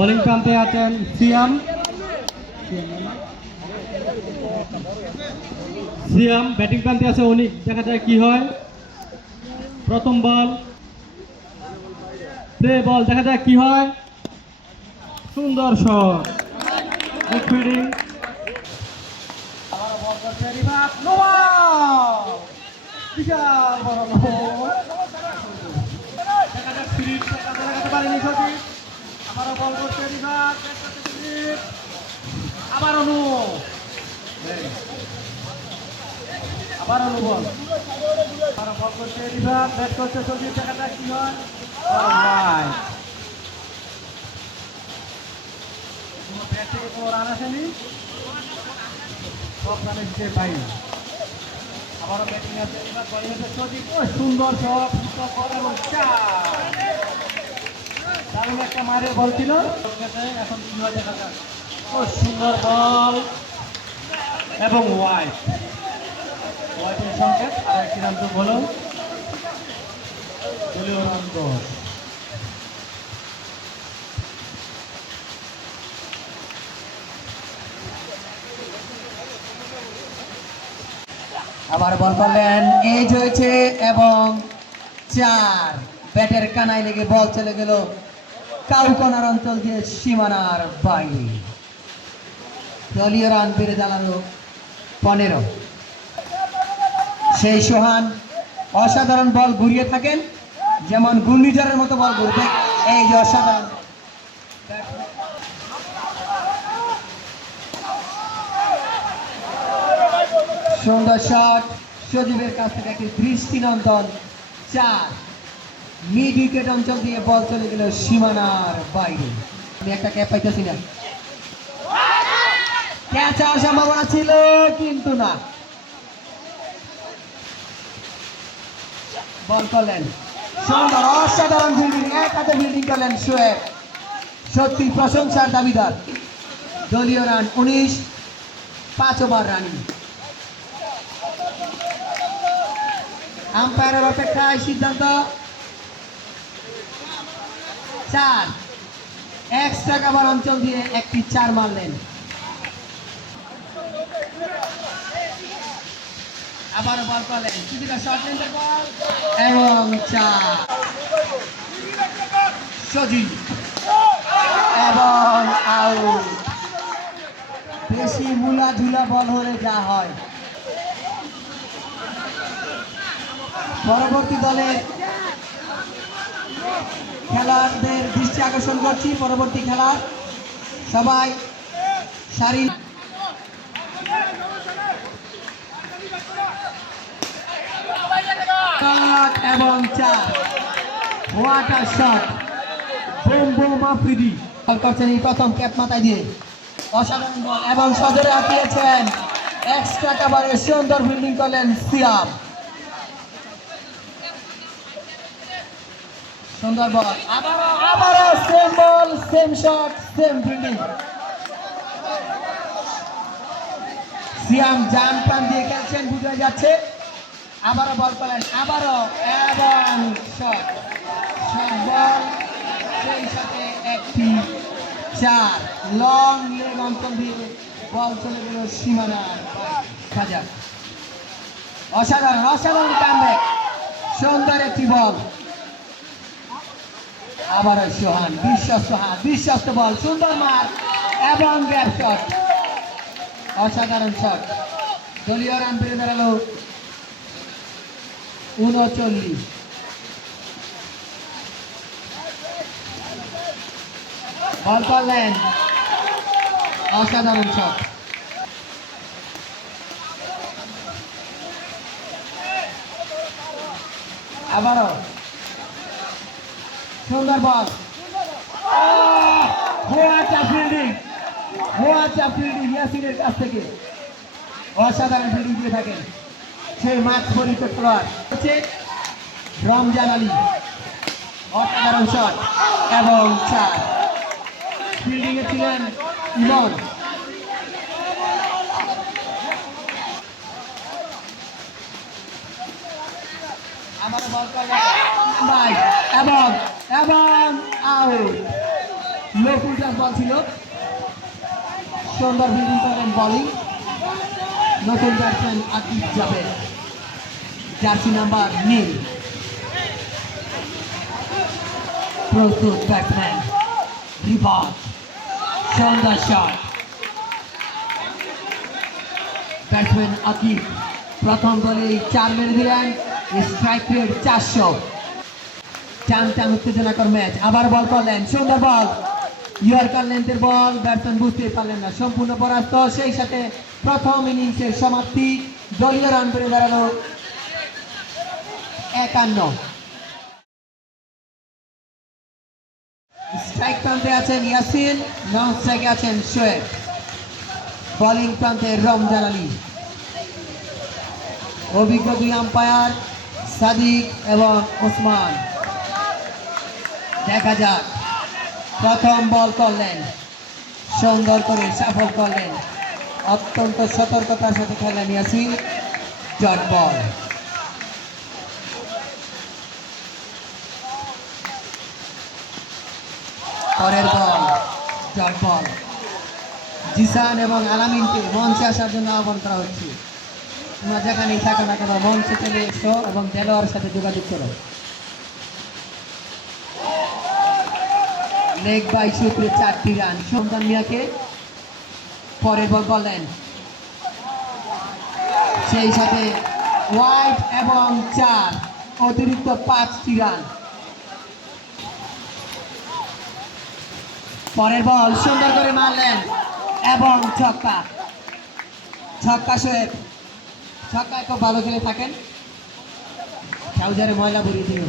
Bowling প্রান্তে আছেন সিয়াম। সিয়াম batting প্রান্তে আছে অনিক। দেখা যায় কি হয়। প্রথম বল, প্লে বল, দেখা যায় কি হয়। সুন্দর শট, গুড ফিল্ডিং। আবার বল করছে রিভার্স, নো বল, বিশাল বড় বল। দেখা যাক ফিরিট কাজে লাগাতে পারেনি সঠিক। আবারও বল করছে রিভার্স, ব্যাট করছে ফিরিট, আবারও নো, আবারও নো বল। আবারও বল করছে রিভার্স, ব্যাট করছে সঠিক। দেখা যাক কি হয়। অলরাইট, ব্যাট থেকে কোনো রান আসেনি, সব রানে দিতে পাইনি। আবারও ব্যাটিং আছে রিভার্স, বলিং আছে সঠিক। ও সুন্দর শট, এবং চার। দারুণ একটা মারের বল ছিল। এখন কি হয় দেখা যাক। ও সুন্দর বল এবং ওয়াইড, ওয়াইডের সংকেত। আর একটি রান তো বলো, দলীয় রান 10। আবার বল করলেন, এজ হয়েছে এবং 4। ব্যাটের কানায় লেগে বল চলে গেল কাউকনার অঞ্চল দিয়ে সীমানার বাইরে। দলীয় রান বেড়ে দাঁড়ালো 15। সেই সোহান অসাধারণ বল ঘুরিয়ে থাকেন, যেমন ঘূর্ণিঝড়ের মতো বল ঘুরতে। এই যে অসাধারণ সুন্দর শট সজীবের কাছ থেকে একটি দৃষ্টিনন্দন 4। মিড উইকেট অঞ্চল দিয়ে বল চলে গেল সীমানার বাইরে। আমি একটা ক্যাপ পাইতেছি না, ক্যাচ হওয়ার সম্ভাবনা ছিল কিন্তু না। বল করলেন, সুন্দর অসাধারণ ফিল্ডিং, এক হাতে ফিল্ডিং করলেন শোয়েব, সত্যি প্রশংসার দাবিদার। দলীয় রান 19, 5 ওভার রানিং। আম্পায়ারের অপেক্ষায় সিদ্ধান্ত 4। এক্সট্রা কাভার অঞ্চল দিয়ে একটি 4 মারলেন। আবারও বল করলেন, কিছুটা শর্ট লেন্থের বল এবং 4। সজীব এবং আউট। বেশি মুলা ঝুলা বল হলে যা হয়। পরবর্তী দলের খেলোয়াড়দের দৃষ্টি আকর্ষণ করছি। পরবর্তী খেলার সবাই সারি এবং 4। Water shot, boom boom Afridi bowl করছেন এই প্রথম ক্যাপ মাথায় দিয়ে। অসাধারণ বল এবং সজোরে হাঁটিয়েছেন। এক্সট্রা কাভারে সুন্দর ফিল্ডিং করলেন সিয়াম। সুন্দর বল, আবারও সেম বল, সেম শট, সেম ফিল্ডিং। সিয়াম জান প্রাণ দিয়ে খেলছেন, বুঝে যাচ্ছে। আবারও বল করলেন, আবারও এবং শট, সব বল, সেই সাথে একটি 4। লং লেগ অঞ্চল দিয়ে বল চলে গেল সীমানার বাইরে। অসাধারণ অসাধারণ কামব্যাক, সুন্দর একটি বল। আবারও সোহান, বিশ্বস্ত হাত, বিশ্বস্ত বল, সুন্দর মার এবং গ্যাপ শট, অসাধারণ শট। দলীয় রান বেড়ে দাঁড়ালো 39। বল করলেন, অসাধারণ শট। আবারও সুন্দর বল, ফিল্ডিং ইয়াসিনের কাছ থেকে অসাধারণ ফিল্ডিং দিয়ে থাকেন সেই মাঠ পরিচিত খেলোয়াড় হচ্ছে রমজান আলী। অসাধারণ শট এবং 4। ফিল্ডিং এ ছিলেন ইমন। আমার বল করলেন এবং আউট। লো ফুল টাচ বল ছিল, সুন্দর ফিল্ডিং করলেন বলিং নতুন batsman Aqib Javed, jersey number নীল। প্রস্তুত ব্যাটসম্যান রিভার্স, সুন্দর শট। ব্যাটসম্যান আকিব প্রথম বলে 4 মেরে দিলেন, স্ট্রাইক রেট 400। টান টান উত্তেজনাকর ম্যাচ। আবার বল করলেন, সুন্দর বল, ইয়র্কার লেন্থের বল, ব্যাটসম্যান বুঝতে পারলেন না, সম্পূর্ণ পরাস্ত। সেই সাথে প্রথম ইনিংসের সমাপ্তি, দলীয় রান করে দাঁড়ালো 51। স্ট্রাইক প্রান্তে আছেন ইয়াসিন, নন স্ট্রাইকে আছেন শোয়েব, বোলিং প্রান্তে রমজান আলী। অভিজ্ঞ 2 আম্পায়ার সাদিক এবং ওসমান। দেখা যাক, প্রথম বল করলেন, সুন্দর করে সফল করলেন, অত্যন্ত সতর্কতার সাথে খেলেন ইয়াসিন, জট বল। পরের বল জট বল। জিসান এবং আলামিনকে মঞ্চে আসার জন্য আহ্বান করা হচ্ছে। তোমরা যেখানেই থাকো না কেন মঞ্চে চলে এসো এবং দেলোয়ারের সাথে যোগাযোগ করো। লেগ বাই সূত্রে 4টি রান সন্তান মিয়াকে। পরের বল করলেন, সেই সাথে ওয়াইড এবং 4, অতিরিক্ত 5টি রান। পরের বল সুন্দর করে মারলেন এবং ছক্কা। ছক্কা শোয়েব, ছক্কায় খুব ভালো খেলে থাকেন, ট্রাউজারে ময়লা ভরিয়ে দিল।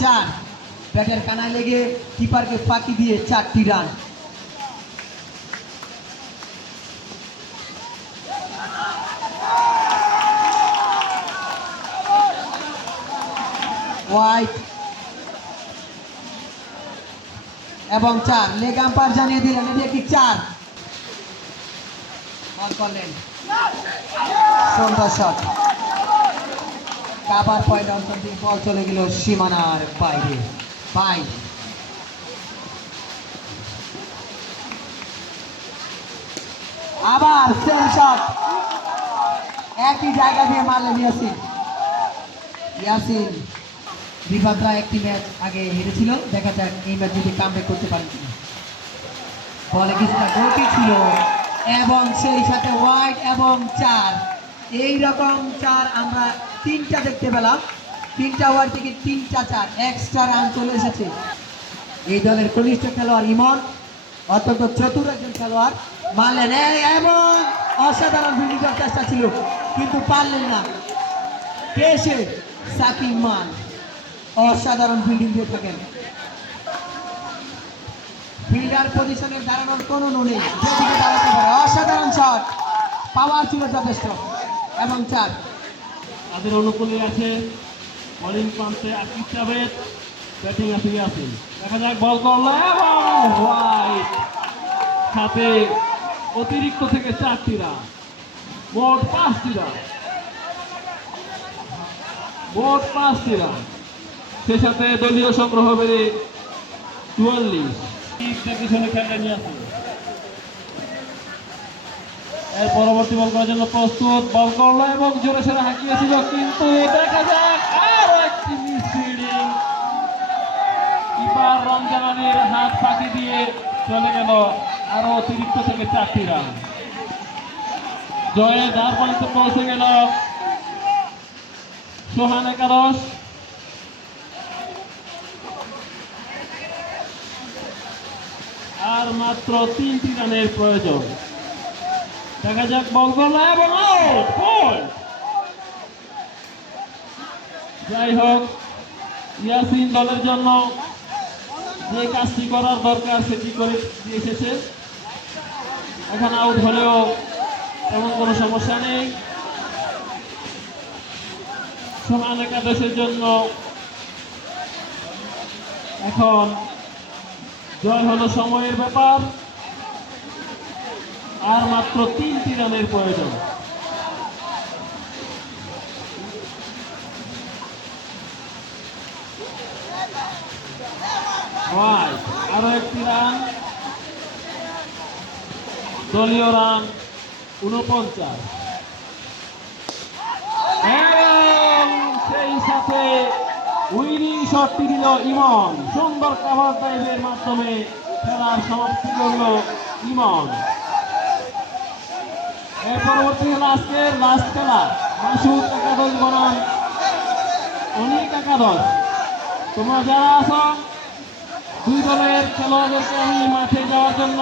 চার, ব্যাটের কানায় লেগে কিপারকে ফাঁকি দিয়ে 4টি রান। হোয়াইট এবং 4, লেগ আম্পায়ার জানিয়ে দিলেন এটি একটি 4। বল করলেন, সুন্দর শট, কাভার পয়েন্ট অঞ্চল থেকে বল চলে গেল সীমানার বাইরে। আবার সেম শট, একই জায়গা দিয়ে মারলেন ইয়াসিন। বিভাগরা একটি ম্যাচ আগে হেরেছিল, দেখা যাক এই ম্যাচ যদি কামব্যাক করতে পারেন কিনা। বলে কিছুটা গতি ছিল এবং সেই সাথে ওয়াইড এবং 4, এইরকম 4 আমরা 3টা দেখতে পেলাম। 3টা ওয়াইড থেকে 3টা 4, এক্সট্রা রান চলে এসেছে। এই দলের কনিষ্ঠ খেলোয়াড় ইমন, অত্যন্ত চতুর একজন খেলোয়াড়, মারলেন এবং অসাধারণ ফিল্ডিং করার চেষ্টা ছিল কিন্তু পারলেন না। পেশে সাকিব মান অসাধারণ ফিল্ডিং দিয়ে থাকেন, ফিল্ডার পজিশনে দাঁড়ানোর কোনো নেই, যেদিকে দাঁড়াতে পারে। অসাধারণ শট, পাওয়ার ছিল যথেষ্ট এবং 4। তাদের অনুকূলে আছে বোলিং প্রান্তে আকিব জাভেদ, ব্যাটিং আছে ইয়াসিন। দেখা যাক, বল করলো এবং হোয়াইট, সাথে অতিরিক্ত থেকে 4টি রান, মোট 5টি রান, সে সাথে দলীয় সংগ্রহ বেড়ে 44। পিছনে খেললেন ইয়াসিন। এর পরবর্তী বল করার জন্য প্রস্তুত, বল করলো এবং জোরে সোরে হাঁকিয়েছিল কিন্তু দেখা যাক আরো একটি মিস ফিল্ডিং, কিপার রমজান আলীর হাত ফাঁকি দিয়ে চলে গেল আরো অতিরিক্ত থেকে 4টি রান। জয়ের দ্বার পর্যন্ত পৌঁছে গেল সোহান একাদশ। আর মাত্র 3টি রানের প্রয়োজন। দেখা যাক, বল করলো এবং আউট। যাই হোক, ইয়াসিন দলের জন্য যে কাজটি করার দরকার সেটি করে দিয়ে এসেছে। এখন আউট হলেও তেমন কোনো সমস্যা নেই। সমান একাদশের জন্য এখন জয় হলো সময়ের ব্যাপার, আর মাত্র 3টি রানের প্রয়োজন। হয় আরো একটি রান, দলীয় রান 49 এবং সেই সাথে উইনিং শটটি দিল ইমন। সুন্দর কাভার ড্রাইভের মাধ্যমে খেলার সমাপ্তি করল ইমন। এর পরবর্তী হলো আজকের লাস্ট খেলা, মাসুদ একাদশ বনাম অনেক একাদশ। তোমরা যারা আছো, দুই দলের খেলোয়াড়দেরকে আমি মাঠে যাওয়ার জন্য